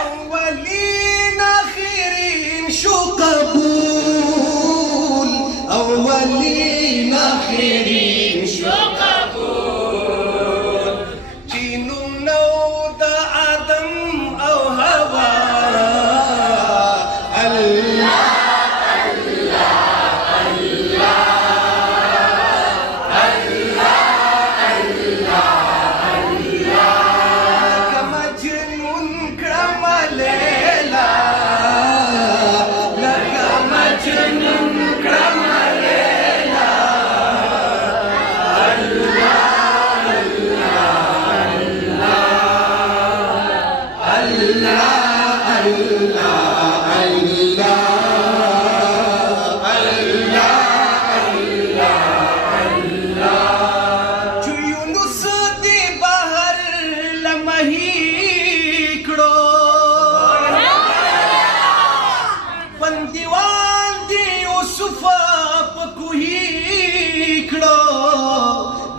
أولين آخرين شو قبول، أولين آخرين شو قبول، جنون ودا آدم أو هوى. الله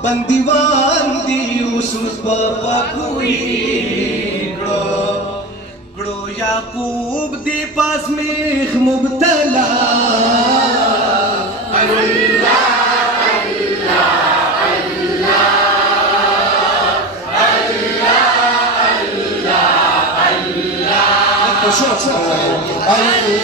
बंदीवान दी यूसुफ पकुईड़ो गड़ो याकूब दी पास में मुबतला। अल्लाह अल्लाह अल्लाह अल्लाह अल्लाह अल्लाह